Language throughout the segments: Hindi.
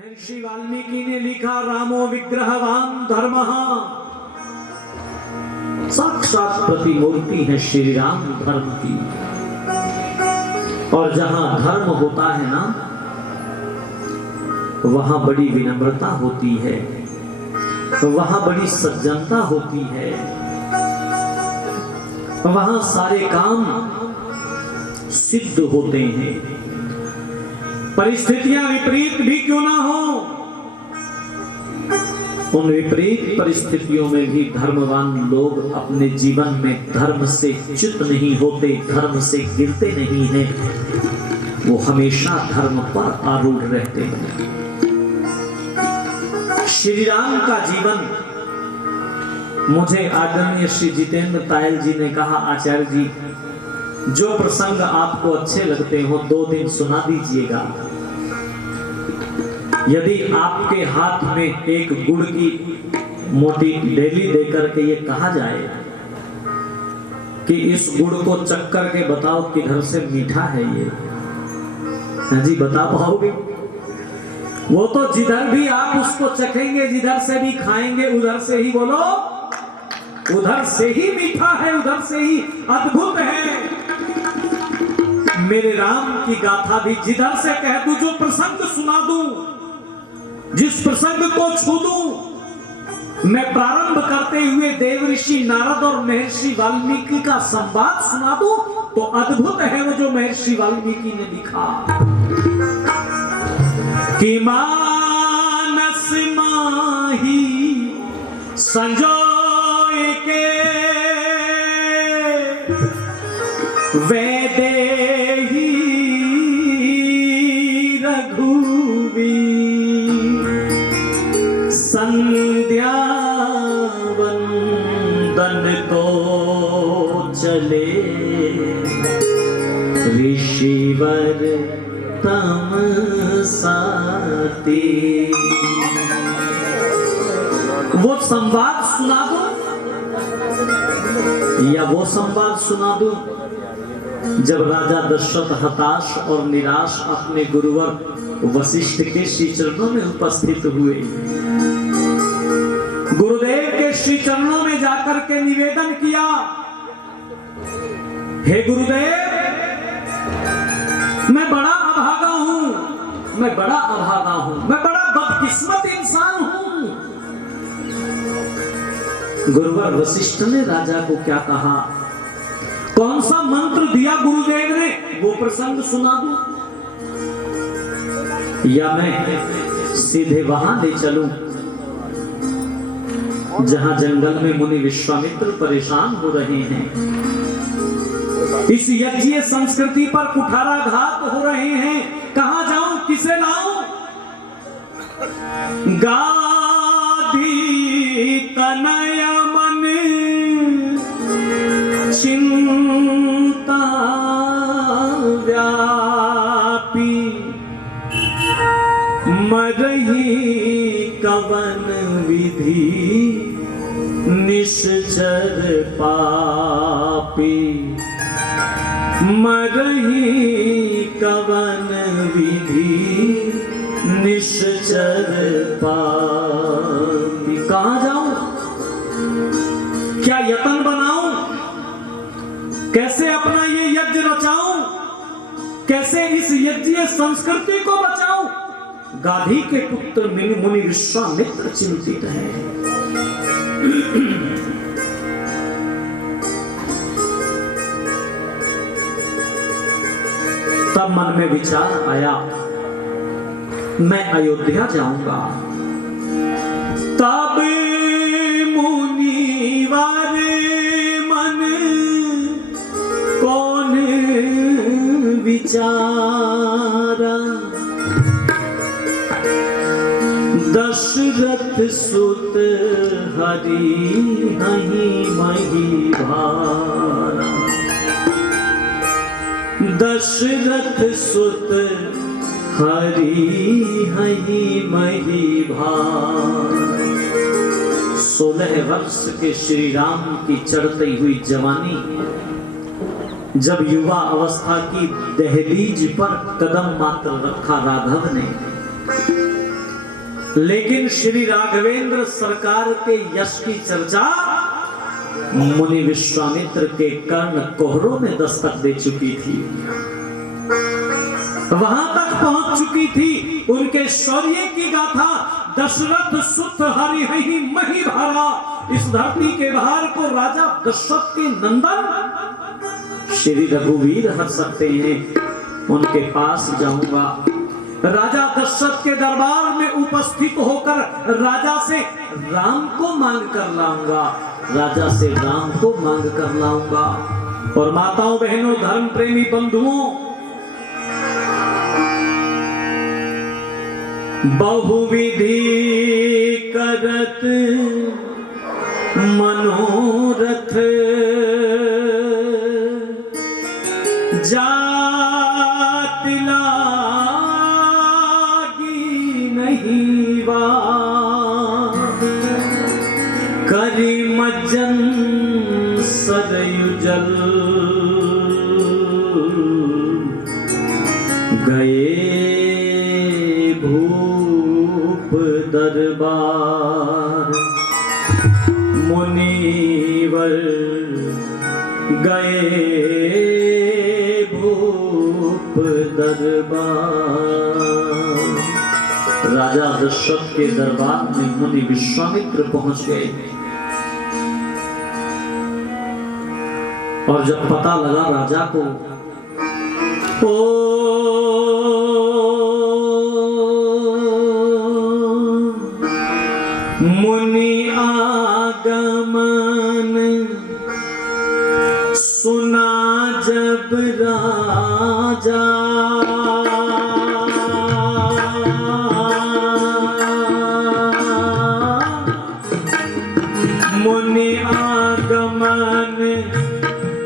महर्षि वाल्मीकि ने लिखा रामो विग्रहवान धर्मः, साक्षात प्रतिमूर्ति है श्री राम धर्म की। और जहां धर्म होता है ना, वहां बड़ी विनम्रता होती है, वहां बड़ी सज्जनता होती है, वहां सारे काम सिद्ध होते हैं। परिस्थितियां विपरीत भी क्यों ना हो, उन विपरीत परिस्थितियों में भी धर्मवान लोग अपने जीवन में धर्म से च्युत नहीं होते, धर्म से गिरते नहीं हैं, वो हमेशा धर्म पर आरूढ़ रहते हैं। श्री राम का जीवन, मुझे आदरणीय श्री जितेंद्र तायल जी ने कहा, आचार्य जी जो प्रसंग आपको अच्छे लगते हो 2 दिन सुना दीजिएगा। यदि आपके हाथ में एक गुड़ की मोटी डेली देकर के ये कहा जाए कि इस गुड़ को चक्कर के बताओ किधर से मीठा है ये, जी बता पाओगे? वो तो जिधर भी आप उसको चखेंगे, जिधर से भी खाएंगे, उधर से ही बोलो, उधर से ही मीठा है, उधर से ही अद्भुत है। मेरे राम की गाथा भी जिधर से कह दूं, जो प्रसंग सुना दूं, जिस प्रसंग को छू दूं, मैं प्रारंभ करते हुए देव ऋषि नारद और महर्षि वाल्मीकि का संवाद सुना दूं, तो अद्भुत है वो जो महर्षि वाल्मीकि ने लिखा कि मानस माही संजोय के वैदेही रघुवीर संध्या वंदन को चले ऋषिवर तम साथी। वो संवाद सुना दो या वो संवाद सुना दो जब राजा दशरथ हताश और निराश अपने गुरुवर वशिष्ठ के श्री चरणों में उपस्थित हुए, गुरुदेव के श्री चरणों में जाकर के निवेदन किया, हे गुरुदेव मैं बड़ा अभागा हूं, मैं बड़ा अभागा हूं, मैं बड़ा बदकिस्मत इंसान हूं। गुरुवर वशिष्ठ ने राजा को क्या कहा, कौन सा मंत्र दिया गुरुदेव ने, वो प्रसंग सुना दूं या मैं सीधे वहां ले चलूं जहां जंगल में मुनि विश्वामित्र परेशान हो रहे हैं, इस यज्ञीय संस्कृति पर कुठाराघात हो रहे हैं, कहां जाऊं, किसे लाऊं? गाधी तनय मन चिंता व्यापी, मरही कवन विधि निश्चर पापी, मरही कवन विधि निश्चर पापी। कहां जाऊं, क्या यत्न बनाऊं, कैसे अपना ये यज्ञ रचाऊं, कैसे इस यज्ञीय संस्कृति को बचाऊं? गाधी के पुत्र मुनि विश्वामित्र चिंतित है। तब मन में विचार आया, मैं अयोध्या जाऊंगा। तब मुनिवर मन कौन विचारा, दशरथ सुत हरि हहि मही भारा, दशरथ सुत हरि हहि मही भारा। 16 वर्ष के श्री राम की चढ़ती हुई जवानी जब युवा अवस्था की दहलीज पर कदम मात्र रखा राघव ने, लेकिन श्री राघवेंद्र सरकार के यश की चर्चा मुनि विश्वामित्र के कर्ण कोहरों में दस्तक दे चुकी थी, वहां तक पहुंच चुकी थी। उनके शौर्य की गाथा दशरथ सुत हरि मही भारा, इस धरती के भार को राजा दशरथ के नंदन श्री रघुवीर हर सकते हैं। उनके पास जाऊंगा, राजा दशरथ के दरबार में उपस्थित होकर राजा से राम को मांग कर लाऊंगा, राजा से राम को मांग कर लाऊंगा। और माताओं बहनों धर्म प्रेमी बंधुओं, बहुविधि करत मनोरथ जाति लागी नहीं वा, करी मज्जन सदयु जल गए भूप दरबार, मुनिवर गए भूप दरबार। राजा दशरथ के दरबार में मुनि विश्वामित्र पहुंच गए और जब पता लगा राजा को, मुनि आगमन सुना जब राजा, मुनि आगमन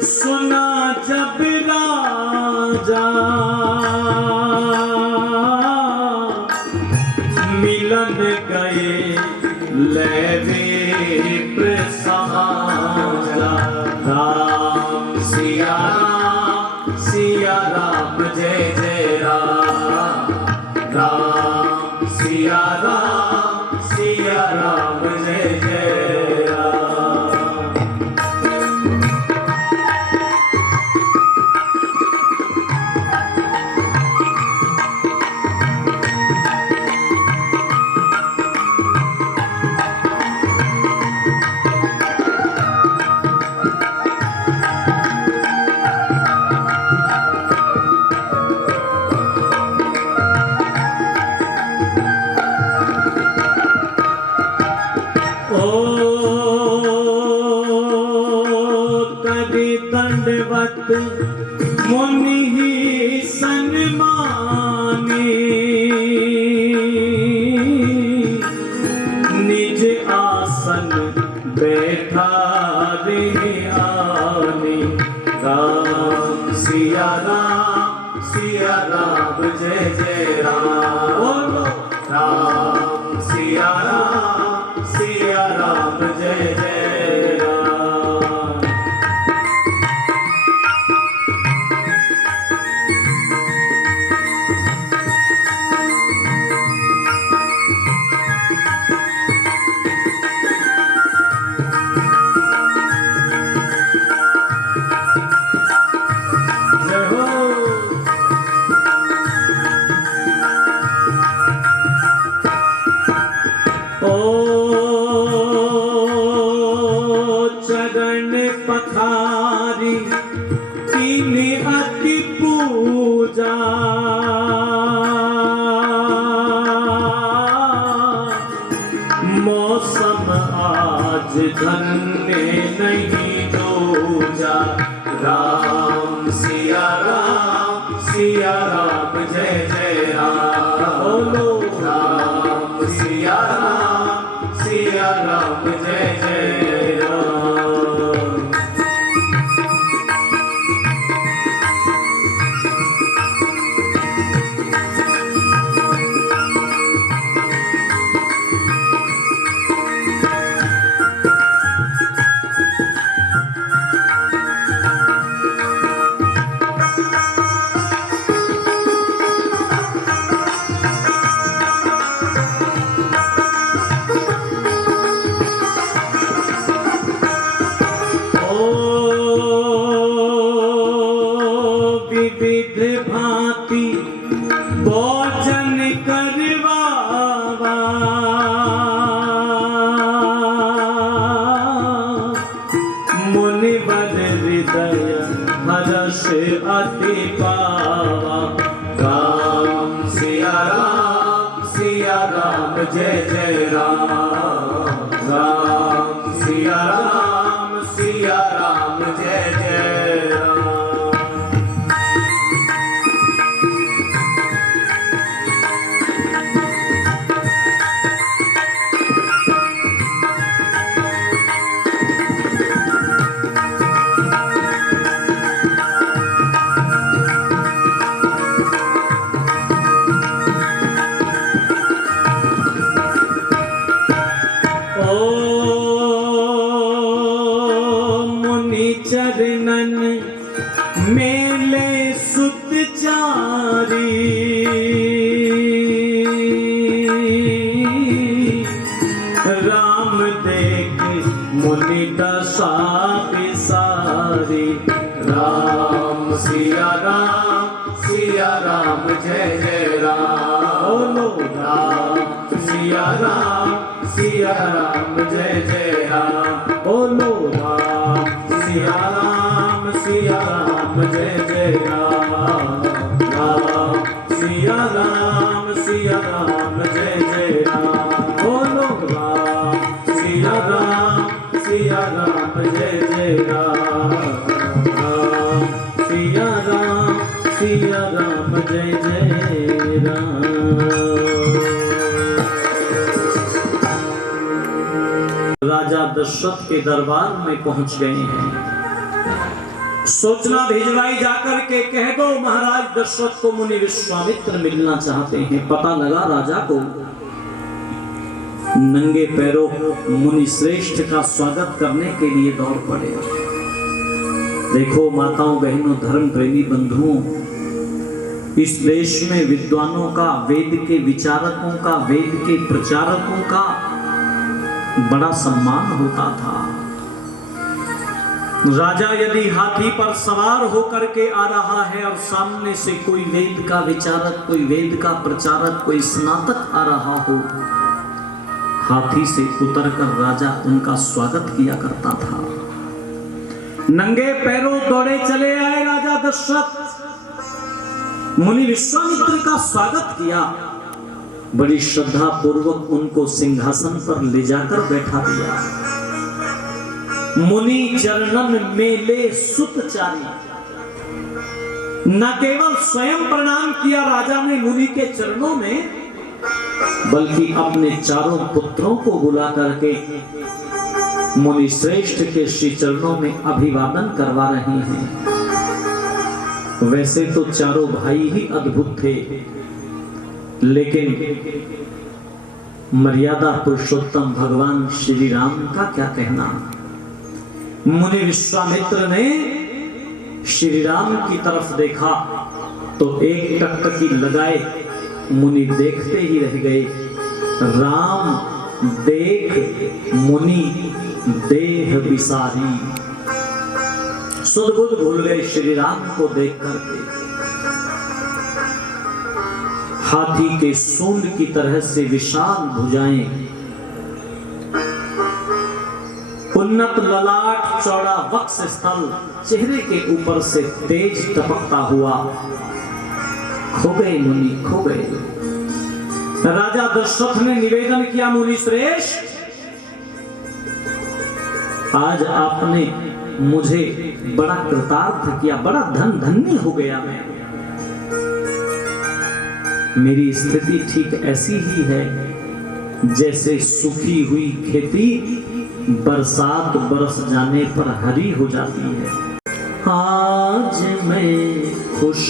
सुना जब राजा, मिलन गए लेवे प्रसादा। राम सिया राम जय जय राम, राम सिया राम जय जय राम। दंडवत मुनि ही सन्मानी, निज आसन बैठा रे आनी। राम सिया राम जय जय राम, बोलो राम सिया राम जय जय राम। चरण पखारी तीन अति पूजा, मौसम आज धन्य नहीं दूजा। राम सिया राम जय जय राम, बोलो राम सिया राम जय जय राम। सिया राम जय जय राम, राम सिया राम जय जय राम। चरणन मेले सुत चारी, राम देख मुनि दशा बिसारी, राम सिया राम जय जय राम, बोलो राम सिया राम जय जय राम, बोलो राम सिया राम जय जय राम, राम सिया राम जय जय राम, बोलो राम सिया राम जय जय राम, राम सिया राम जय जय राम। राजा दशरथ के दरबार में पहुंच गए हैं। सूचना भिजवाई जाकर के कह दो महाराज दशरथ को मुनि विश्वामित्र मिलना चाहते हैं। पता लगा राजा को नंगे पैरों मुनि श्रेष्ठ का स्वागत करने के लिए दौड़ पड़े। देखो माताओं बहनों धर्म प्रेमी बंधुओं, इस देश में विद्वानों का, वेद के विचारकों का, वेद के प्रचारकों का बड़ा सम्मान होता था। राजा यदि हाथी पर सवार होकर के आ रहा है और सामने से कोई वेद का विचारक, कोई वेद का प्रचारक, कोई स्नातक आ रहा हो, हाथी से उतरकर राजा उनका स्वागत किया करता था। नंगे पैरों दौड़े चले आए राजा दशरथ, मुनि विश्वामित्र का स्वागत किया, बड़ी श्रद्धा पूर्वक उनको सिंहासन पर ले जाकर बैठा दिया। मुनि चरणन मेले सुत चारी, न केवल स्वयं प्रणाम किया राजा ने मुनि के चरणों में, बल्कि अपने चारों पुत्रों को बुला करके मुनि श्रेष्ठ के श्री चरणों में अभिवादन करवा रहे हैं। वैसे तो चारों भाई ही अद्भुत थे, लेकिन मर्यादा पुरुषोत्तम भगवान श्री राम का क्या कहना। मुनि विश्वामित्र ने श्री राम की तरफ देखा तो एक टकटकी लगाए, मुनि देखते ही रह गए। राम देख मुनि देह बिसारी, सुध-बुध भूल गए श्री राम को देख करके। हाथी के सूंड की तरह से विशाल भुजाएं, उन्नत ललाट, चौड़ा वक्ष स्थल, चेहरे के ऊपर से तेज टपकता हुआ, खो गए मुनि, खो गए। राजा दशरथ ने निवेदन किया, मुनि श्रेष्ठ, आज आपने मुझे बड़ा कृतार्थ किया, बड़ा धन्य हो गया मैं। मेरी स्थिति ठीक ऐसी ही है जैसे सूखी हुई खेती बरसात बरस जाने पर हरी हो जाती है। आज मैं खुश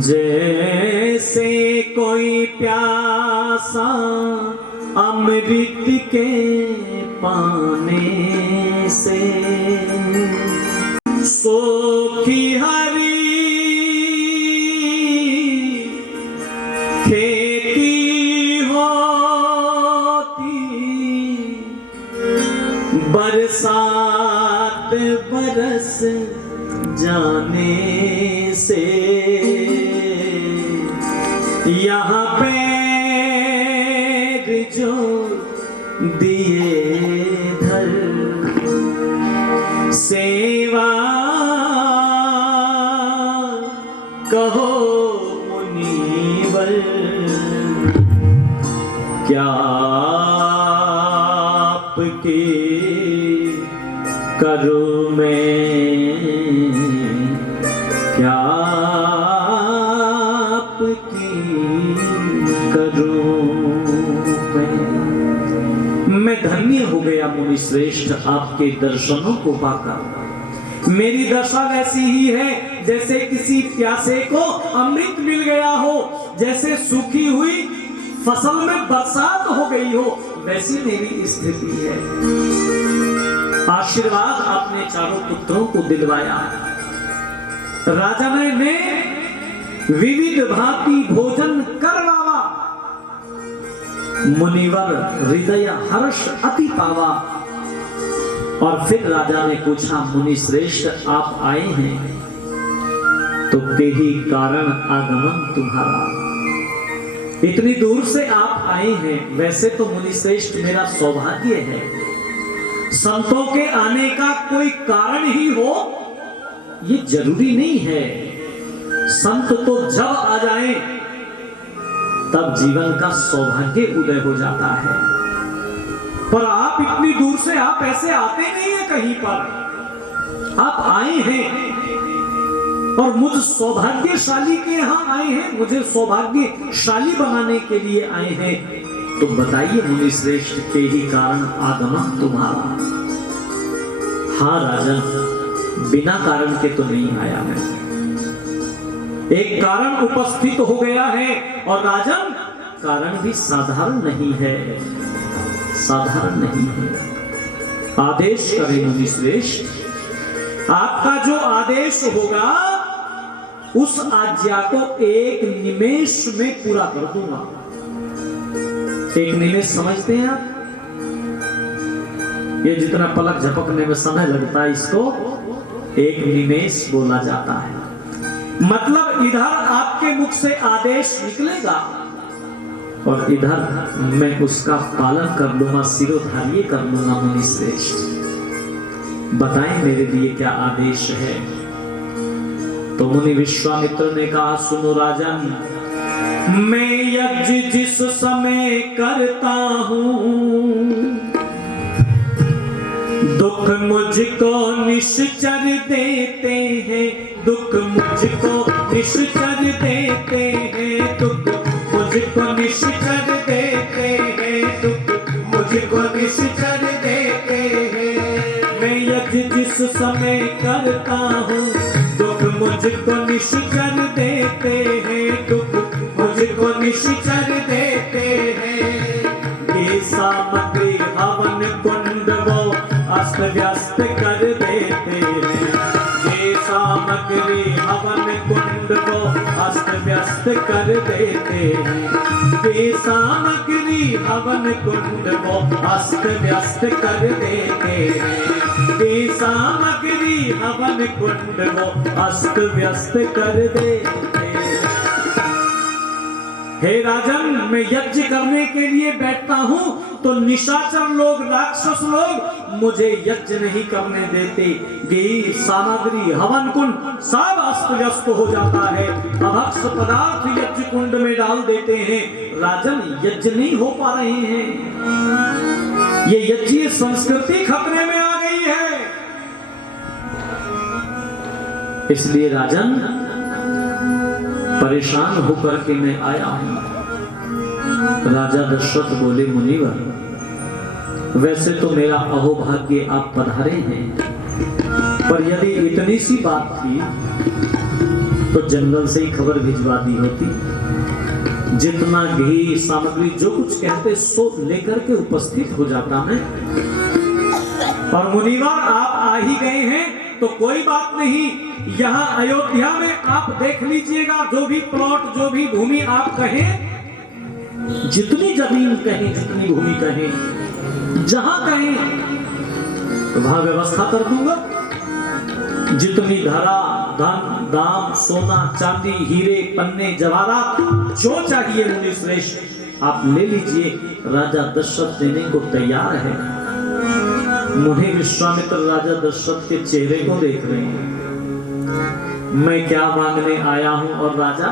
जैसे कोई प्यासा अमृत के पाने से, सूखी हरी बरसात बरस जाने से, यहाँ पैर जो दिए धर, सेवा कहो मुनिवर क्या आपकी करूं मैं, क्या आपकी करूं मैं धन्य हो गया मुनि श्रेष्ठ आपके दर्शनों को पाकर। मेरी दशा वैसी ही है जैसे किसी प्यासे को अमृत मिल गया हो, जैसे सूखी हुई फसल में बरसात हो गई हो, वैसी मेरी स्थिति है। आशीर्वाद आपने चारों पुत्रों को दिलवाया। राजा ने विविध भांति भोजन करवावा, मुनिवर हृदय हर्ष अति पावा। और फिर राजा ने पूछा, मुनि श्रेष्ठ आप आए हैं तो केही कारण आगमन तुम्हारा, इतनी दूर से आप आए हैं। वैसे तो मुनि श्रेष्ठ मेरा सौभाग्य है, संतों के आने का कोई कारण ही हो ये जरूरी नहीं है। संत तो जब आ जाए तब जीवन का सौभाग्य उदय हो जाता है। पर आप इतनी दूर से, आप ऐसे आते नहीं है कहीं पर, आप आए हैं और मुझ सौभाग्यशाली के यहां आए हैं, मुझे सौभाग्यशाली बनाने के लिए आए हैं। तो बताइए मुनि श्रेष्ठ के ही कारण आगमन तुम्हारा। हाँ राजन, बिना कारण के तो नहीं आया मैं, एक कारण उपस्थित हो गया है। और राजन कारण भी साधारण नहीं है, साधारण नहीं है। आदेश करें मुनि श्रेष्ठ, आपका जो आदेश होगा उस आज्ञा को एक निमेष में पूरा कर दूंगा। एक निमेष समझते हैं आप? ये जितना पलक झपकने में समय लगता है इसको एक निमेष बोला जाता है। मतलब इधर आपके मुख से आदेश निकलेगा और इधर मैं उसका पालन कर लूंगा, सिरोधार्य कर लूंगा। मुनि श्रेष्ठ बताएं मेरे लिए क्या आदेश है। तो मुनि विश्वामित्र ने कहा, सुनो राजन, मैं यज्ञ जिस समय करता हूं दुख मुझको निश्चर देते हैं, दुख मुझको निश्चर देते हैं, दुख मुझको निश्चर देते हैं, दुख मुझको निश्चर देते हैं। मैं यज्ञ जिस समय करता हूँ दुख मुझको निश्चर देते हैं, दुख मुझको निश्चर देते हैं। ये सामग्री हवन कुंड वो अस्त व्यस्त कर देते हैं, ये सामग्री हवन कुंड को अस्त व्यस्त कर देते हैं, ये सामग्री हवन कुंड को अस्त व्यस्त कर देते हैं, ये सामग्री हवन कुंड को अस्त व्यस्त कर देते हैं। हे राजन, मैं यज्ञ करने के लिए बैठता हूं तो निशाचर लोग, राक्षस लोग मुझे यज्ञ नहीं करने देते। ये सामग्री हवन कुंड सब अस्त व्यस्त हो जाता है, अभक्ष पदार्थ यज्ञ कुंड में डाल देते हैं। राजन, यज्ञ नहीं हो पा रहे हैं, ये यज्ञीय संस्कृति खतरे में आ गई है। इसलिए राजन परेशान होकर के मैं आया हूं। राजा दशरथ बोले, मुनिवर वैसे तो मेरा अहोभाग्य आप पधारे हैं, पर यदि इतनी सी बात थी तो जंगल से ही खबर भिजवा दी होती। जितना घी सामग्री जो कुछ कहते सो लेकर के उपस्थित हो जाता मैं। और मुनिवर आप आ ही गए हैं तो कोई बात नहीं, यहाँ अयोध्या में आप देख लीजिएगा, जो भी प्लॉट जो भी भूमि आप कहें, जितनी जमीन कहें, जितनी भूमि कहें, जहां कहें वहां व्यवस्था कर दूंगा। जितनी धरा धन दाम सोना चांदी हीरे पन्ने जवाहरात जो चाहिए मुनि श्रेष्ठ आप ले लीजिए। राजा दशरथ देने को तैयार है। मुनि विश्वामित्र राजा दशरथ के चेहरे को देख रहे हैं, मैं क्या मांगने आया हूं। और राजा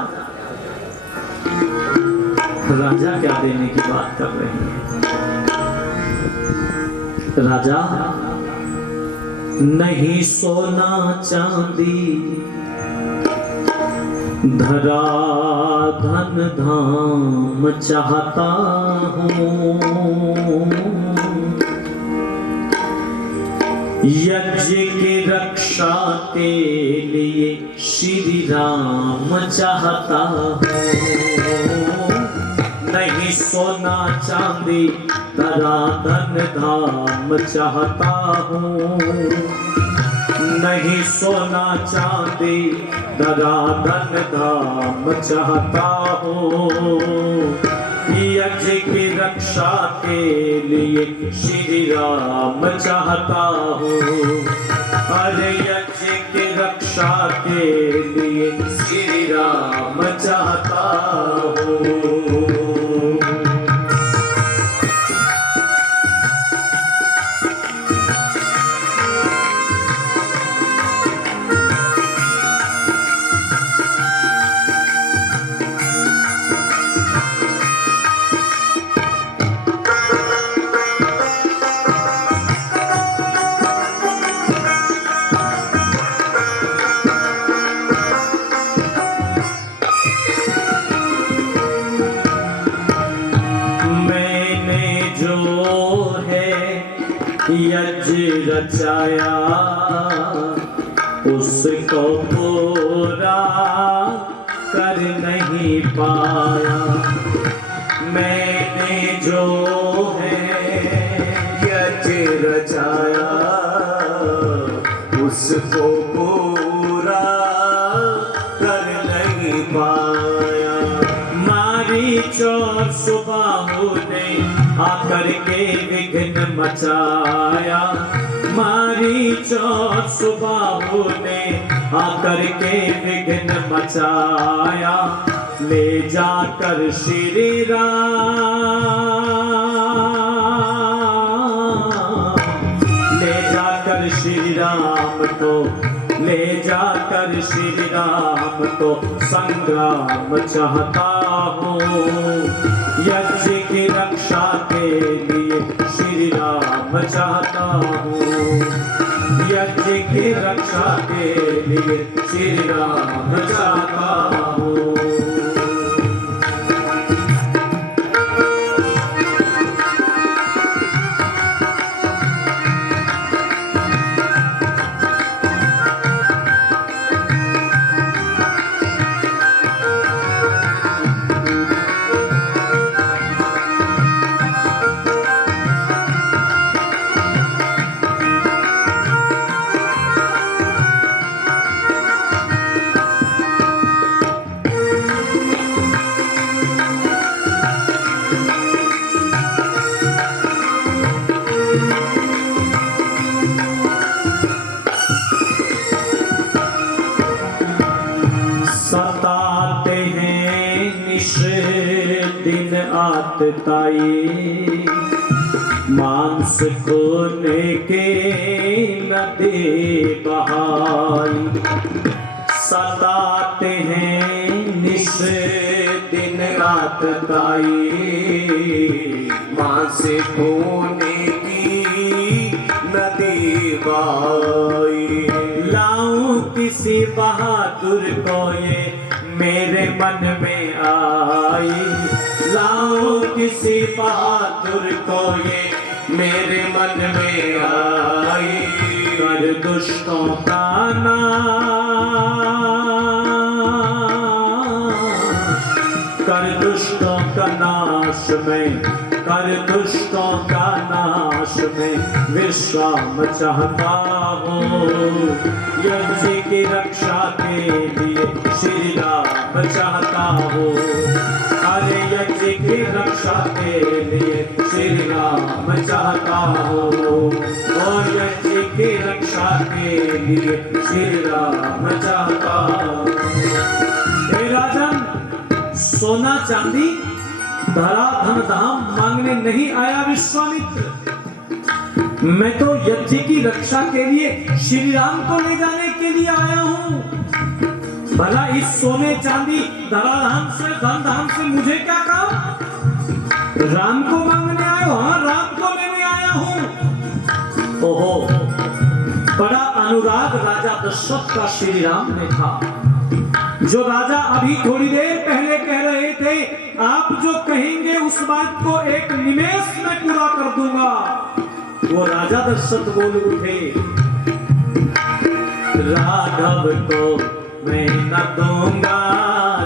राजा क्या देने की बात कर रहे हैं? राजा नहीं सोना चांदी धरा धन धाम चाहता हूँ, यज्ञ की रक्षा के लिए श्री राम चाहता हूँ। नहीं सोना चांदी धरा धन धाम चाहता हूँ, नहीं सोना चांदी धरा धन धाम चाहता हूँ, यज्ञ की रक्षा के लिए श्री राम चाहता हूँ। अरे यज्ञ की रक्षा के लिए श्री राम चाहता हूँ। यज्ञ रचाया उसको पूरा कर नहीं पाया, मैंने जो है यज्ञ रचाया उसको पूरा कर नहीं पाया। मारीच और सुबाहु ने आकर के विघ्न मचाया, मारीच और सुबाहु ने आकर के विघ्न मचाया। ले जाकर श्री राम, ले जाकर श्री राम को, ले जाकर श्री राम को संग्राम चाहता हूँ। यज्ञ की रक्षा के लिए श्री राम चाहता हूँ, यज्ञ की रक्षा के लिए श्री राम चाहता हूँ। सताते हैं निश दिन आतताई, मांस खोने के नदी बहाई। सताते हैं निश दिन आतताई, मांस खोने की नदी बहाई। लाऊं किसी बहादुर को ये मेरे मन में आई, लाऊं किसी बहादुर को ये मेरे मन में आई। कर दुष्टों का नाश, कर दुष्टों का नाश में, कर दुष्टों का नाश में विश्राम चाहता हूँ। यज्ञ की रक्षा के लिए श्री राम चाहता हूँ। अरे यज्ञ की रक्षा के लिए श्री राम चाहता हूँ, और यज्ञ की रक्षा के लिए श्री राम चाहता हूँ। हे राजन, सोना चांदी धरा धन धाम मांगने नहीं आया विश्वामित्र, मैं तो यज्ञ की रक्षा के लिए श्री राम को ले जाने के लिए आया हूँ। भला इस सोने चांदी धरा धाम से धन धाम से मुझे क्या काम? राम को मांगने आए हो? हाँ, राम को लेने आया हूं। ओहो, बड़ा अनुराग राजा दशरथ का श्री राम ने था। जो राजा अभी थोड़ी देर पहले कह रहे थे आप जो कहेंगे उस बात को एक निमेष में पूरा कर दूंगा, वो राजा दशरथ बोल उठे, राघव को मैं न दूंगा,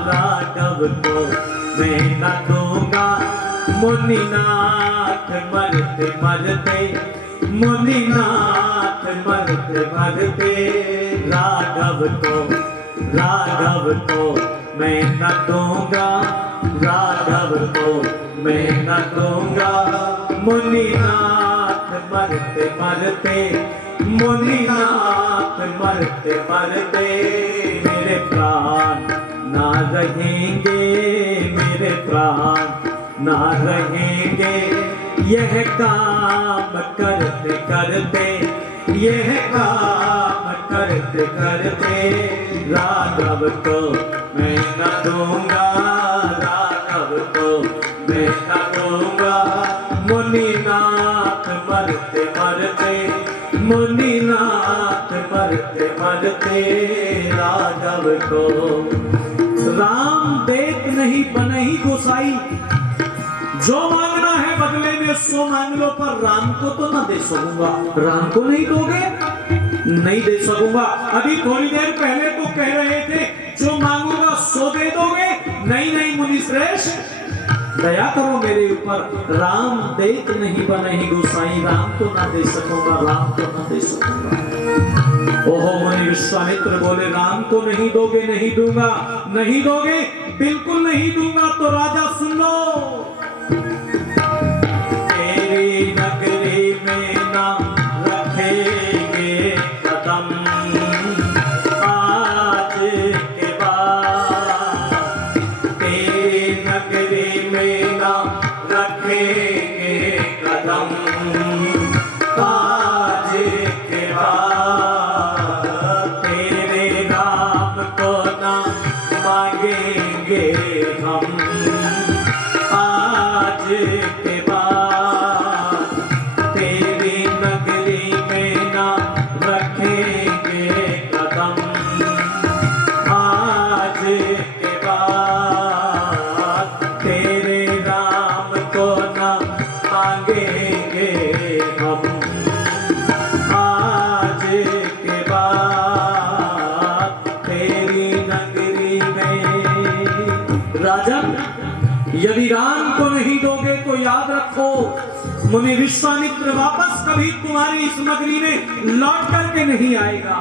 राघव को मैं न दूंगा, मुनिनाथ मरते मरते, मुनिनाथ मरते मरते, राघव को, राघव को मैं न दूंगा, राघव को मैं न दूंगा, मुनिनाथ मरते मरते, मुनिनाथ मरते मरते, मेरे प्राण ना रहेंगे, मेरे प्राण ना रहेंगे, यह काम करते करते, यह काम करते करते, राघव को मैं न दूंगा, राघव को मैं न दूंगा, मुनिनाथ मरते मरते, मुनिनाथ मरते मरते, राघव को। राम देख नहीं बनहि गोसाई, जो मांगना है बदले में सो मांग लो, पर राम को तो ना दे सकूंगा। राम को नहीं दोगे? नहीं दे सकूंगा। अभी थोड़ी देर पहले तो कह रहे थे जो मांगूंगा सो दे दोगे। नहीं नहीं मुनि श्रेष्ठ, दया करो मेरे ऊपर। राम देख नहीं बनहि गोसाई, राम को ना दे सकूंगा, राम को ना दे सकूंगा। ओहो, मुनि विश्वामित्र बोले राम को नहीं दोगे? नहीं दूंगा। नहीं दोगे? बिल्कुल नहीं दूंगा। तो राजा सुन लो, तेरी नगरी में ना रखेंगे कदम, आज के बाद तेरी नगरी में ना रखेंगे कदम, आज के बाद तेरे राम को ना मांगेंगे हम, आज के बाद तेरी नगरी में ना रखेंगे कदम, आज के बाद तेरे राम को ना मांगेंगे हम, आज के बाद तेरी नगरी में। राजन, यदि राम को नहीं दोगे तो याद रखो मुनि विश्वामित्र वापस कभी तुम्हारी इस नगरी में लौट करके नहीं आएगा।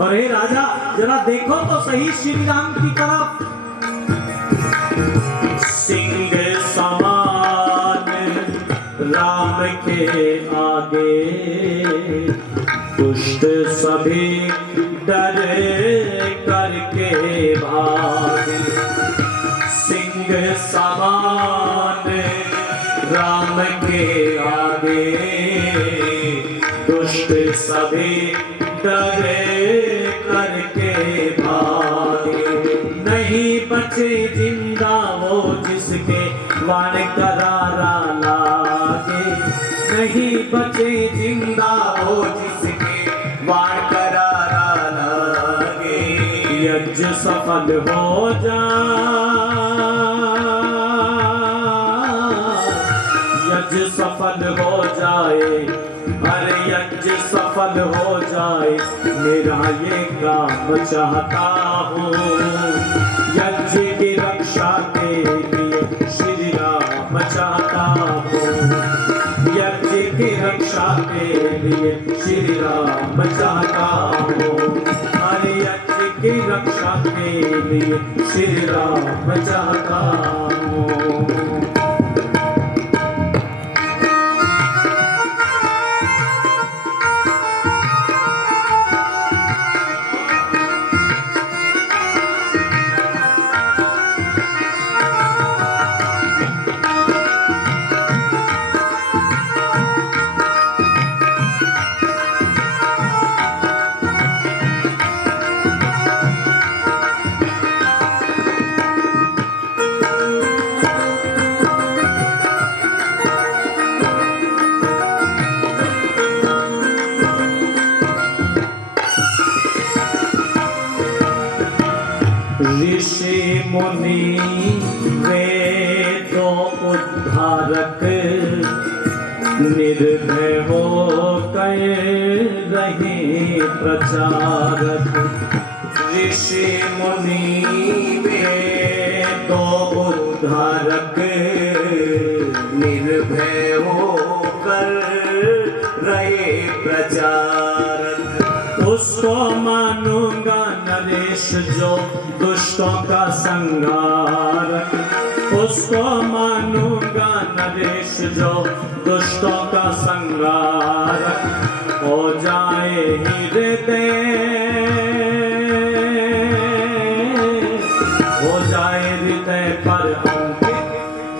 और हे राजा, जरा देखो तो सही श्री राम की तरफ। सिंह समान राम के आगे, दुष्ट सभी डर करके भागे। सिंह समान राम के आगे, दुष्ट सभी डरे करके भागे। नहीं बचे जिंदा वो जिसके वाण करारा लागे, नहीं बचे जिंदा वो जिसके वाण करारा लागे। यज्ञ सफल हो यज्ञ सफल हो जाए, अरे यज्ञ सफल हो जाए, मेरा ये काम चाहता हूँ। यज्ञ की रक्षा के लिए श्री राम चाहता हूँ, यज्ञ की रक्षा के लिए श्री राम चाहता हूँ, अरे यज्ञ की रक्षा के लिए श्री राम चाहता हूँ। मुनि वेदो उद्धारक निर्भय हो गए रहे प्रचारक। ऋषि मुनि वेदो उद्धारक निर्भय होकर रहे प्रचारक। उसको मानूंगा नरेश जो दुष्टों का संहारक। उसको मानूंगा नरेश जो दुष्टों का संहारक। हो जाए हृदय, हो जाए हृदय पर अंकित,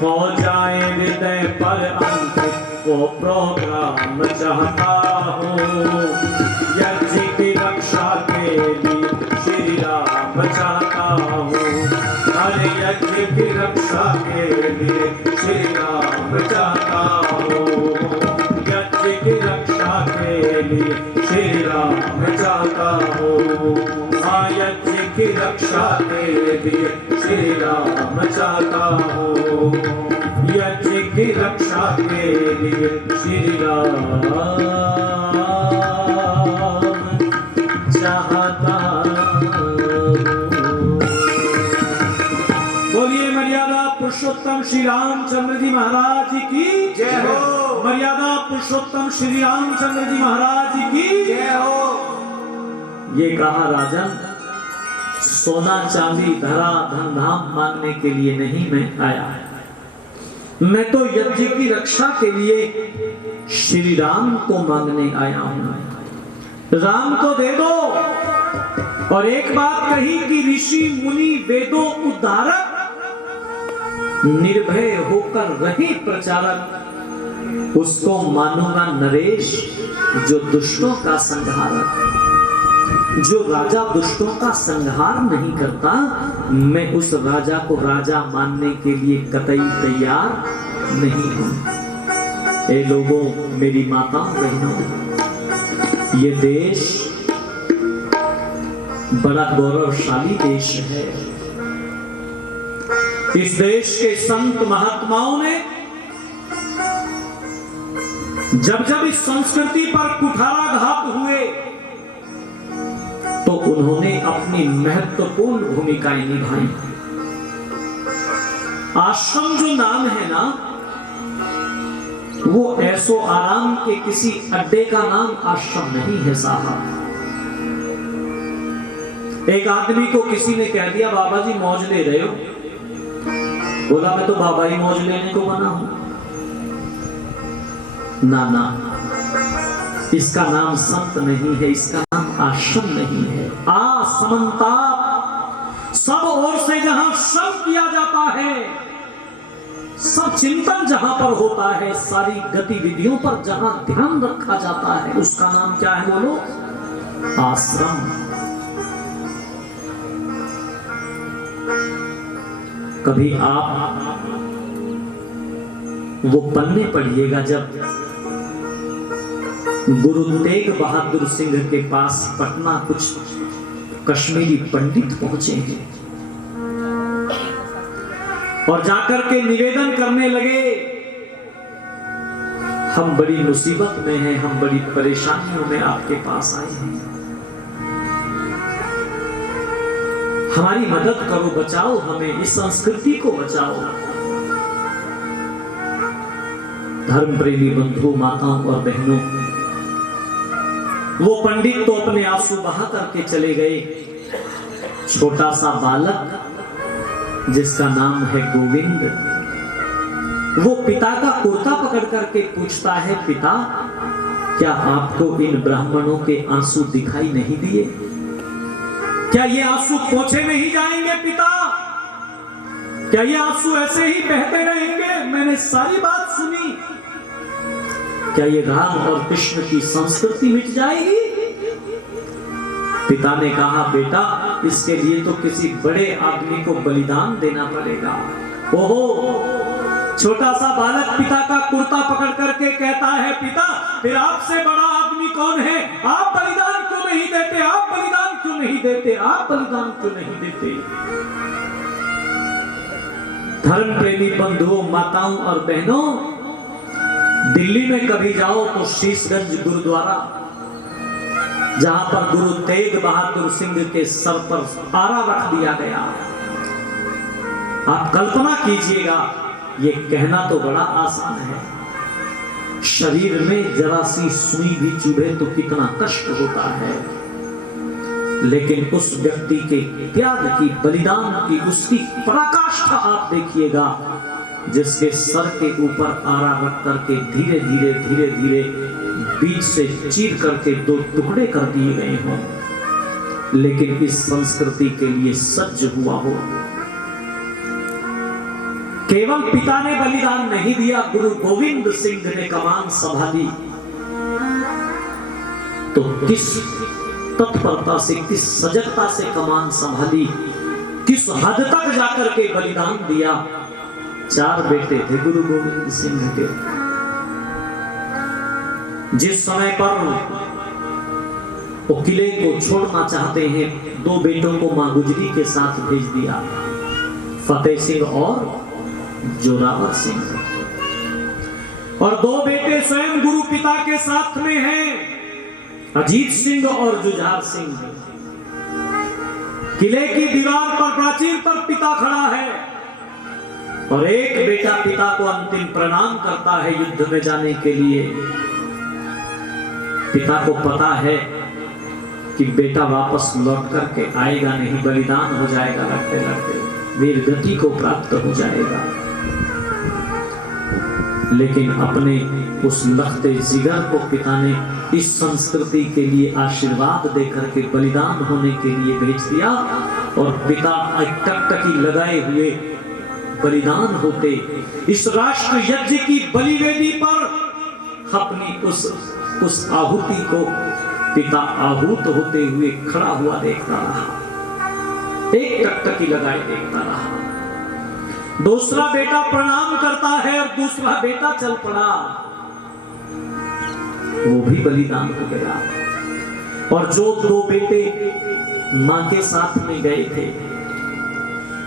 हो जाए हृदय पर अंकित वो प्रोग्राम चाहता हूँ। यज्ञ की रक्षा के लिए श्री राम चाहता हूँ। अरे यज्ञ की रक्षा के लिए श्री राम चाहता हूँ। यज्ञ की रक्षा के लिए श्री राम चाहता हूँ। हाँ, यज्ञ की रक्षा के लिए श्री राम चाहता हूँ। यज्ञ की रक्षा के लिए श्री राम चाहता हूँ। बोलिए मर्यादा पुरुषोत्तम श्री रामचंद्र जी महाराज की जय हो। मर्यादा पुरुषोत्तम श्री रामचंद्र जी महाराज की जय हो। ये कहा राजन, सोना चांदी धरा धन धाम मांगने के लिए नहीं मैं आया, मैं तो यज्ञ की रक्षा के लिए श्री राम को मांगने आया हूं। राम को दे दो। और एक बात कही कि ऋषि मुनि वेदों उद्धारक निर्भय होकर रहे प्रचारक। उसको मानूंगा नरेश जो दुष्टों का संहारक। जो राजा दुष्टों का संहार नहीं करता, मैं उस राजा को राजा मानने के लिए कतई तैयार नहीं हूं। ए लोगों, मेरी माताओं बहनों, ये देश बड़ा गौरवशाली देश है। इस देश के संत महात्माओं ने जब जब इस संस्कृति पर कुठाराघात हुए तो उन्होंने अपनी महत्वपूर्ण भूमिकाएं निभाई। आश्रम जो नाम है ना, वो ऐसो आराम के किसी अड्डे का नाम आश्रम नहीं है साहब। एक आदमी को किसी ने कह दिया, बाबा जी मौज ले रहे हो? बोला, मैं तो बाबा ही मौज लेने को बना हूं। ना ना, इसका नाम संत नहीं है, इसका नाम आश्रम नहीं है। समन्ता, सब ओर से जहां श्रम किया जाता है, सब चिंतन जहां पर होता है, सारी गतिविधियों पर जहां ध्यान रखा जाता है, उसका नाम क्या है बोलो? आश्रम। कभी आप वो पन्ने पढ़िएगा जब गुरु तेग बहादुर सिंह के पास पटना कुछ कश्मीरी पंडित पहुंचे हैं और जाकर के निवेदन करने लगे, हम बड़ी मुसीबत में हैं, हम बड़ी परेशानियों में आपके पास आए हैं, हमारी मदद करो, बचाओ हमें, इस संस्कृति को बचाओ। धर्म प्रेमी बंधु, माताओं और बहनों, वो पंडित तो अपने आंसू बहा करके चले गए। छोटा सा बालक जिसका नाम है गोविंद, वो पिता का कुर्ता पकड़ करके पूछता है, पिता क्या आपको इन ब्राह्मणों के आंसू दिखाई नहीं दिए? क्या ये आंसू पोंछे नहीं जाएंगे पिता? क्या ये आंसू ऐसे ही बहते रहेंगे? मैंने सारी बात सुनी। क्या ये राम और कृष्ण की संस्कृति मिट जाएगी? पिता ने कहा, बेटा इसके लिए तो किसी बड़े आदमी को बलिदान देना पड़ेगा। ओहो, छोटा सा बालक पिता का कुर्ता पकड़ करके कहता है, पिता फिर आपसे बड़ा आदमी कौन है? आप बलिदान क्यों नहीं देते? आप बलिदान क्यों नहीं देते? आप बलिदान क्यों नहीं देते? धर्म प्रेमी बंधुओं, माताओं और बहनों, दिल्ली में कभी जाओ तो शीशगंज गुरुद्वारा, जहां पर गुरु तेग बहादुर सिंह के सर पर आरा रख दिया गया, आप कल्पना कीजिएगा, ये कहना तो बड़ा आसान है, शरीर में जरा सी सुई भी चुभे तो कितना कष्ट होता है, लेकिन उस व्यक्ति के त्याग की, बलिदान की, उसकी पराकाष्ठा आप देखिएगा, जिसके सर के ऊपर आरा रख करके धीरे धीरे धीरे धीरे बीच से चीर करके दो टुकड़े कर दिए गए हों, लेकिन इस संस्कृति के लिए सज्ज हुआ हो। केवल पिता ने बलिदान नहीं दिया, गुरु गोविंद सिंह ने कमान संभाली तो किस तत्परता से, किस सजगता से कमान संभाली, किस हद तक जाकर के बलिदान दिया। 4 बेटे थे गुरु गोविंद सिंह के। जिस समय पर वो किले को छोड़ना चाहते हैं, 2 बेटों को मां गुजरी के साथ भेज दिया, फतेह सिंह और जोरावर सिंह, और 2 बेटे स्वयं गुरु पिता के साथ में हैं, अजीत सिंह और जुझार सिंह। किले की दीवार पर, प्राचीर पर पिता खड़ा है और एक बेटा पिता को अंतिम प्रणाम करता है युद्ध में जाने के लिए। पिता को पता है कि बेटा वापस लौट करके आएगा नहीं, बलिदान हो जाएगा, लड़ते लड़ते वीर गति को प्राप्त हो जाएगा, लेकिन अपने उस लखते जिगर को पिता ने इस संस्कृति के लिए आशीर्वाद देकर के बलिदान होने के लिए भेज दिया, और पिता टकटकी लगाए हुए बलिदान होते इस राष्ट्र यज्ञ की बलिवेदी पर अपनी उस आहुति को पिता आहूत होते हुए खड़ा हुआ देखता रहा, एक टकटकी लगाए देखता रहा। दूसरा बेटा प्रणाम करता है और दूसरा बेटा चल पड़ा, वो भी बलिदान हो गया। और जो 2 बेटे मां के साथ में गए थे,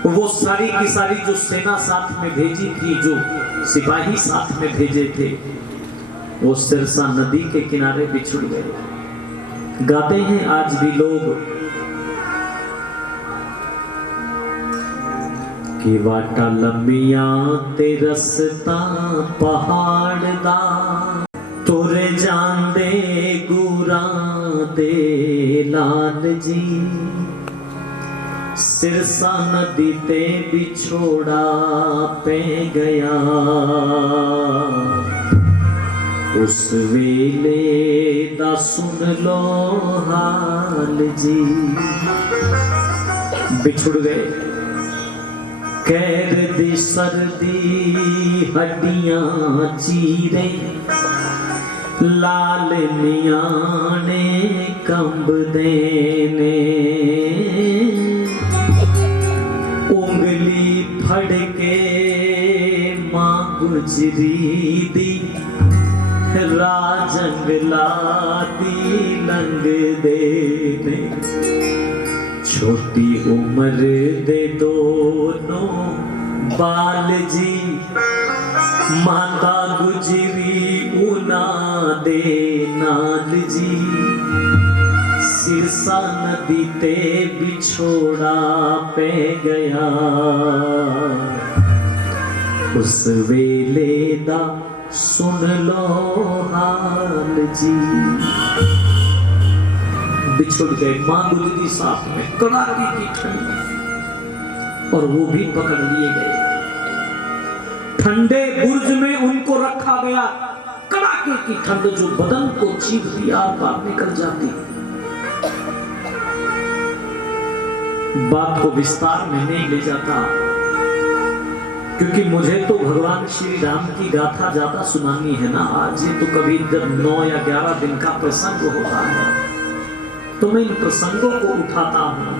वो सारी की सारी जो सेना साथ में भेजी थी, जो सिपाही साथ में भेजे थे, वो सिरसा नदी के किनारे बिछुड़ गए। गाते हैं आज भी लोग कि वाटा लंबियां ते रस्ता पहाड़ दा, तुर जांदे गुरां दे लाल जी, सिरसा नदी ते बिछोड़ा पे गया, उस वेले दा सुन लो हाल जी। बिछुड़ गए, कैर दी सर्दी हड्डियां चीरे, लाल नियाने कंब देने, उंगली फड़ के मां गुजरी दी, राजंगला दी लंग देने, छोटी उम्र दे दोनों बाल जी, माता गुजरी उना दे नाल जी, सिरसा नदी ते बिछोड़ा पे गया, उस वेले दा सुन लो हाल जी। बिछुड़ गए, मां गुजरी साथ में, कड़ाके की ठंड, और वो भी पकड़ लिए गए। ठंडे बुर्ज में उनको रखा गया, कड़ाके की ठंड जो बदन को चीरती आर पार निकल जाती। बात को विस्तार में नहीं ले जाता, क्योंकि मुझे तो भगवान श्री राम की गाथा ज्यादा सुनानी है ना। आज ये तो कभी जब 9 या 11 दिन का प्रसंग होता है तो मैं इन प्रसंगों को उठाता हूं।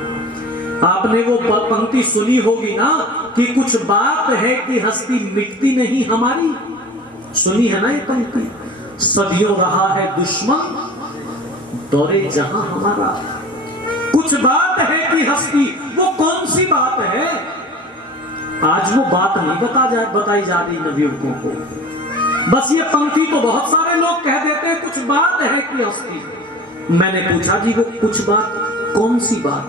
आपने वो पंक्ति सुनी होगी ना कि कुछ बात है कि हस्ती मिटती नहीं हमारी, सुनी है ना ये पंक्ति। सदियों रहा है दुश्मन दौरे जहां हमारा, कुछ बात है कि हस्ती, वो कौन सी बात है आज वो बात नहीं बताई जा रही नवयुवकों को। बस ये पंक्ति तो बहुत सारे लोग कह देते हैं, कुछ बात है कि हस्ती। मैंने पूछा जी वो कुछ बात कौन सी बात?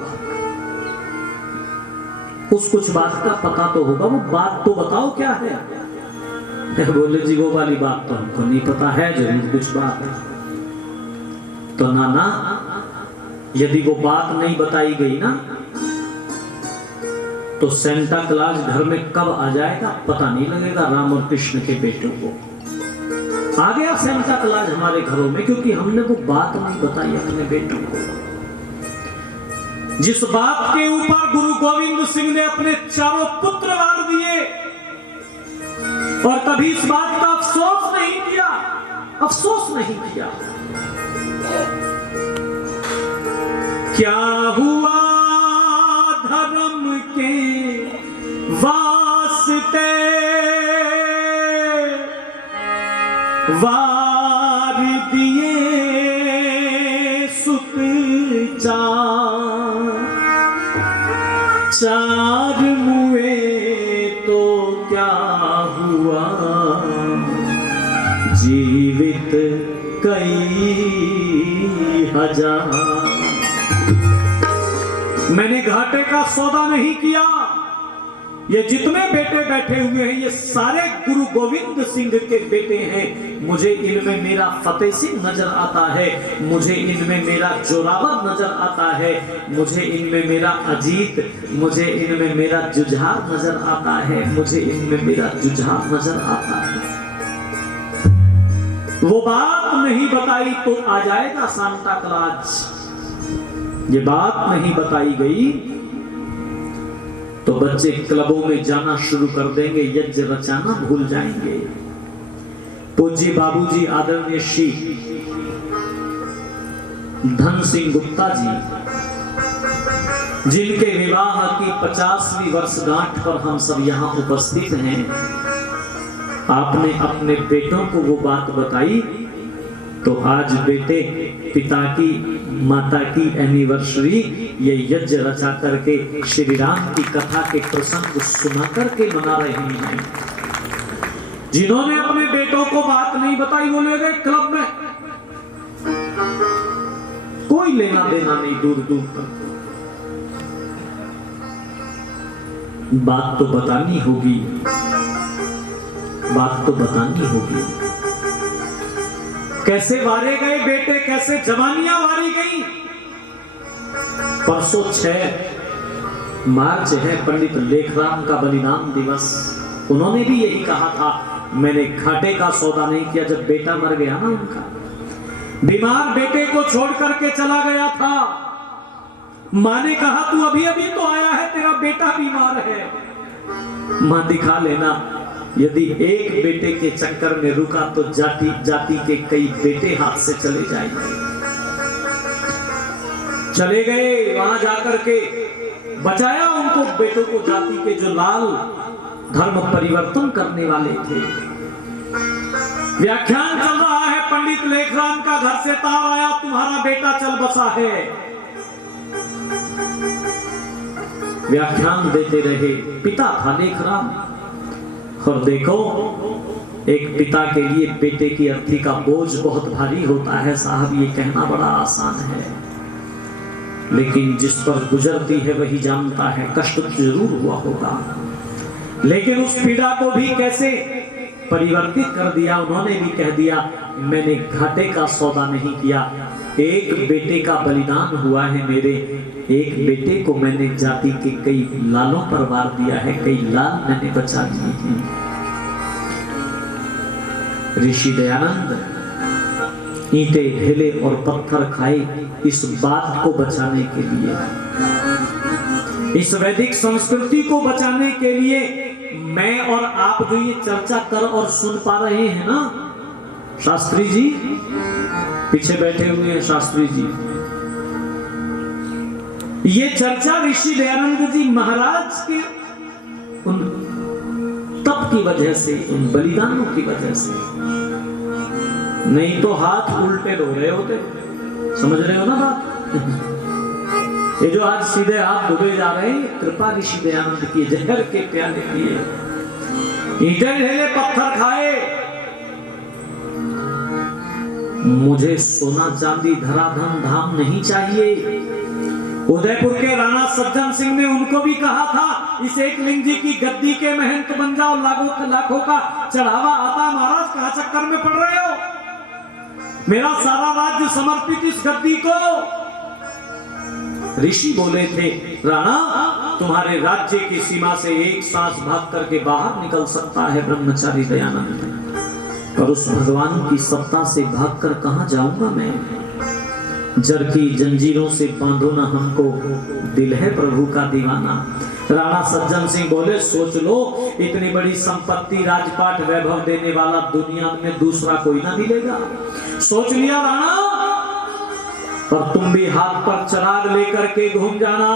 उस कुछ बात का पता तो होगा, वो बात तो बताओ क्या है। बोले जी वो वाली बात तो हमको नहीं पता है, जरूर कुछ बात है। तो नाना यदि वो बात नहीं बताई गई ना तो सेंटा क्लॉज घर में कब आ जाएगा पता नहीं लगेगा। राम और कृष्ण के बेटों को आ गया सेंटा क्लॉज हमारे घरों में, क्योंकि हमने वो बात नहीं बताई अपने बेटों को। जिस बात के ऊपर गुरु गोविंद सिंह ने अपने चारों पुत्र वार दिए और कभी इस बात का अफसोस नहीं किया, अफसोस नहीं किया। क्या हुआ धर्म के वास्ते वार दिए सुत चार मुए तो क्या हुआ, जीवित कई हजार। मैंने घाटे का सौदा नहीं किया। ये जितने बेटे बैठे हुए हैं ये सारे गुरु गोविंद सिंह के बेटे हैं। मुझे इनमें मेरा फतेह सिंह नजर आता है, मुझे इनमें मेरा जोरावर नजर आता है, मुझे इनमें मेरा अजीत, मुझे इनमें मेरा जुझार नजर आता है, मुझे इनमें मेरा जुझार नजर आता है। वो बात नहीं बताई तो आ जाएगा सांता क्लॉज। ये बात नहीं बताई गई तो बच्चे क्लबों में जाना शुरू कर देंगे, यज्ञ रचाना भूल जाएंगे। पूज्य बाबूजी आदरणीय श्री धन सिंह गुप्ता जी, जिनके विवाह की 50वीं वर्षगांठ पर हम सब यहाँ उपस्थित हैं, आपने अपने बेटों को वो बात बताई तो आज बेटे पिता की माता की एनिवर्सरी ये यज्ञ रचा करके श्री राम की कथा के प्रसंग सुना करके मना रहे हैं। जिन्होंने अपने बेटों को बात नहीं बताई वो ले गए क्लब में, कोई लेना देना नहीं दूर दूर तक। बात तो बतानी होगी, बात तो बतानी होगी। कैसे वारे गए बेटे, कैसे जवानियां वारी गई। परसों 6 मार्च है पंडित लेखराम का बलिदान दिवस। उन्होंने भी यही कहा था, मैंने घाटे का सौदा नहीं किया। जब बेटा मर गया ना उनका, बीमार बेटे को छोड़ करके चला गया था, मां ने कहा तू अभी अभी तो आया है, तेरा बेटा बीमार है। मां दिखा लेना, यदि एक बेटे के चक्कर में रुका तो जाति जाति के कई बेटे हाथ से चले जाएंगे। चले गए वहां जाकर के बचाया उनको बेटों को, जाति के जो लाल धर्म परिवर्तन करने वाले थे। व्याख्यान चल रहा है पंडित लेखराम का, घर से तार आया तुम्हारा बेटा चल बसा है। व्याख्यान देते रहे, पिता था लेखराम। और देखो एक पिता के लिए बेटे की अर्थी का बोझ बहुत भारी होता है साहब, ये कहना बड़ा आसान है, लेकिन जिस पर गुजरती है वही जानता है। कष्ट जरूर हुआ होगा, लेकिन उस पीड़ा को भी कैसे परिवर्तित कर दिया। उन्होंने भी कह दिया मैंने घाटे का सौदा नहीं किया, एक बेटे का बलिदान हुआ है मेरे, एक बेटे को मैंने जाति के कई लालों पर वार दिया है, कई लाल मैंने बचा दिए हैं। ऋषि दयानंद ईंटे ढेले और पत्थर खाए इस बात को बचाने के लिए, इस वैदिक संस्कृति को बचाने के लिए। मैं और आप जो ये चर्चा कर और सुन पा रहे हैं ना, शास्त्री जी पीछे बैठे हुए हैं, शास्त्री जी, ये चर्चा ऋषि दयानंद जी महाराज के उन तप की वजह से, उन बलिदानों की वजह से, नहीं तो हाथ उल्टे रो रहे होते। समझ रहे हो ना बात? ये जो आज सीधे हाथ डूबे जा रहे हैं, कृपा ऋषि दयानंद की, जहर के प्याले पिए, ईंटें ढेले, पत्थर खाए। मुझे सोना चांदी धराधन धाम नहीं चाहिए। उदयपुर के राणा सज्जन सिंह ने उनको भी कहा था, इस एकलिंग जी की गद्दी के महंत बन जाओ, लाखों का चढ़ावा आता। महाराज कहां चक्कर में पड़ रहे हो? मेरा सारा राज्य समर्पित इस गद्दी को। ऋषि बोले थे, राणा तुम्हारे राज्य की सीमा से एक सांस भाग करके बाहर निकल सकता है ब्रह्मचारी दयानंद, पर उस भगवान की सत्ता से भागकर कहां जाऊंगा मैं? जर की जंजीरों से बांधो ना हमको, दिल है प्रभु का दीवाना। राणा सज्जन सिंह बोले, सोच लो, इतनी बड़ी संपत्ति, राजपाट, वैभव देने वाला दुनिया में दूसरा कोई ना मिलेगा। सोच लिया राणा, पर तुम भी हाथ पर चिराग लेकर के घूम जाना।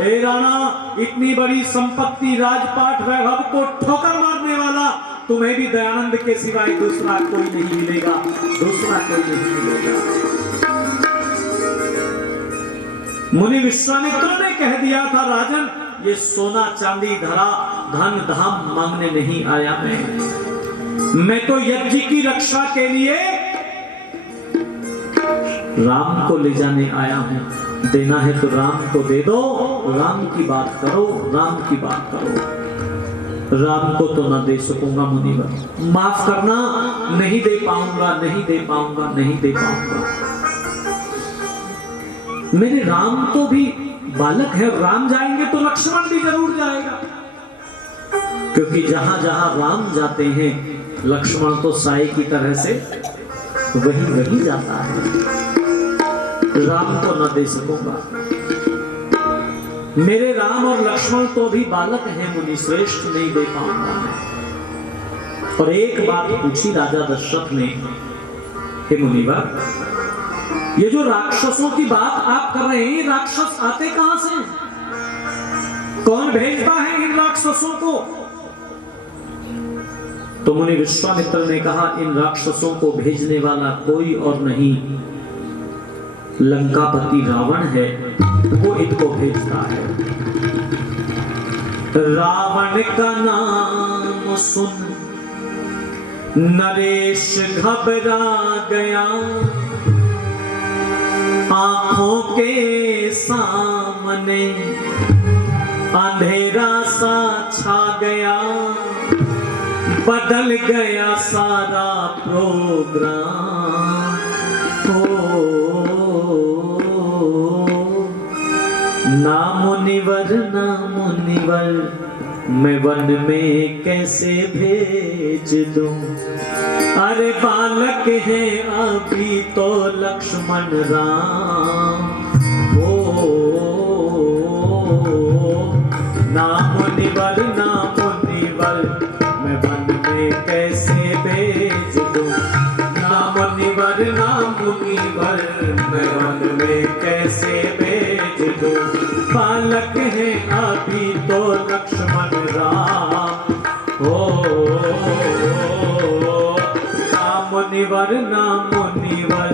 ए राणा, इतनी बड़ी संपत्ति, राजपाट, वैभव को ठोकर मारने वाला तुम्हें भी दयानंद के सिवाय दूसरा कोई नहीं मिलेगा, दूसरा कोई नहीं मिलेगा। मुनि विश्वामित्र ने कह दिया था, राजन ये सोना चांदी धरा धन धाम मांगने नहीं आया मैं तो यज्ञ की रक्षा के लिए राम को ले जाने आया हूं। देना है तो राम को दे दो, राम की बात करो, राम की बात करो। राम को तो ना दे सकूंगा मुनिवर, माफ करना, नहीं दे पाऊंगा, नहीं दे पाऊंगा, नहीं दे पाऊंगा। मेरे राम तो भी बालक है, राम जाएंगे तो लक्ष्मण भी जरूर जाएगा, क्योंकि जहां जहां राम जाते हैं लक्ष्मण तो साई की तरह से वही वही जाता है। राम को न दे सकूंगा। मेरे राम और लक्ष्मण तो भी बालक हैं मुनि श्रेष्ठ, नहीं दे पाऊंगा मैं। और एक बात पूछी राजा दशरथ ने, हे मुनिवर, ये जो राक्षसों की बात आप कर रहे हैं, राक्षस आते कहां से? कौन भेजता है इन राक्षसों को? तो मुनि विश्वामित्र ने कहा, इन राक्षसों को भेजने वाला कोई और नहीं, लंकापति रावण है, वो इनको भेजता है। रावण का नाम सुन नरेश घबरा गया, आंखों के सामने अंधेरा सा छा गया, बदल गया सारा प्रोग्राम। ना मुनिवर, ना मुनिवर, मैं वन में कैसे भेज दूं? अरे बालक है अभी तो लक्ष्मण राम। ना मुनिवर, ना मुनिवर, मैं वन में कैसे भेज दूं? ना मुनिवर, ना मुनिवर, मैं वन में कैसे भेज दूं? बालक है अभी तो लक्ष्मण राम। मुनिवर, ना मुनिवर,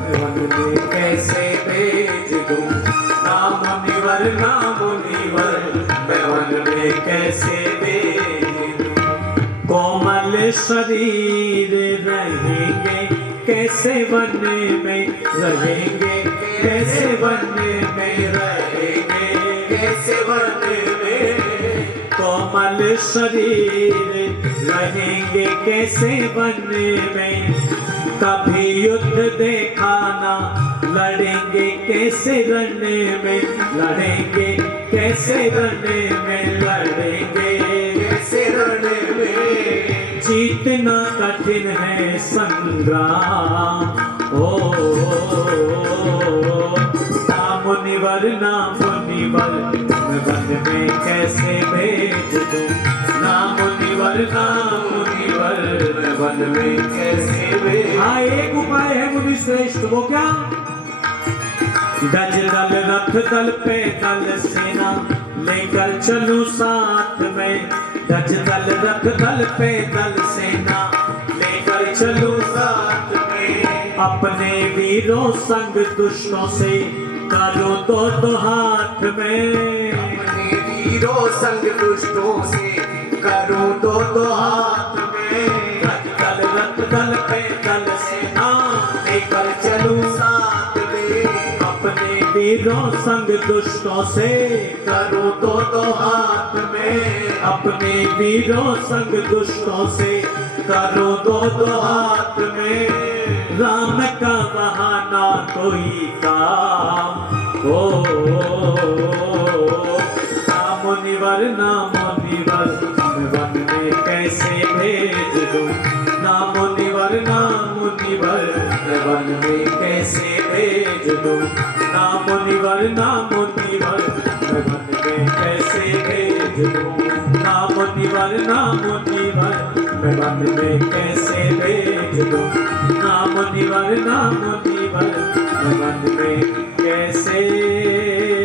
मैं वन में कैसे भेज दूं? ना मुनिवर, ना मुनिवर, मैं वन में कैसे भेज दूं? कोमल शरीर रहेंगे कैसे वन में रहेंगे, कैसे वन में रहेंगे, कैसे वन में? कोमल शरीर रहेंगे कैसे वन में? कभी युद्ध देखा ना, लड़ेंगे कैसे रण में? लड़ेंगे कैसे रण में? लड़ेंगे कैसे रण में? जीतना कठिन है संग्राम। ना मुनिवर, ना मुनिवर, मैं वन में कैसे भेज दूं? ना मुनिवर, ना मुनिवर, मैं वन में कैसे भेज? हाँ, एक उपाय है मुनि श्रेष्ठ, वो क्या? गज दल रथ दल पैदल सेना लेकर चलूं साथ में। गज दल रथ दल पैदल सेना लेकर चलूं साथ में। अपने वीरों संग दुष्टों से करो तो हाथ में अपने वीरों संग दुष्टों से करो तो हाथ में रत दल पे दल सेना लेकर चलूं साथ में अपने वीरों संग दुष्टों से करो तो हाथ में अपने वीरों संग दुष्टों से करो तो हाथ में राम का बहाना कोई काम हो नाम निवर वन में कैसे भेज दूं नाम निवर वन में कैसे भेज दूं नाम निवर वन में कैसे भेज दूं नाम निवर वन में कैसे भेज दूं नाम निवर वन में कैसे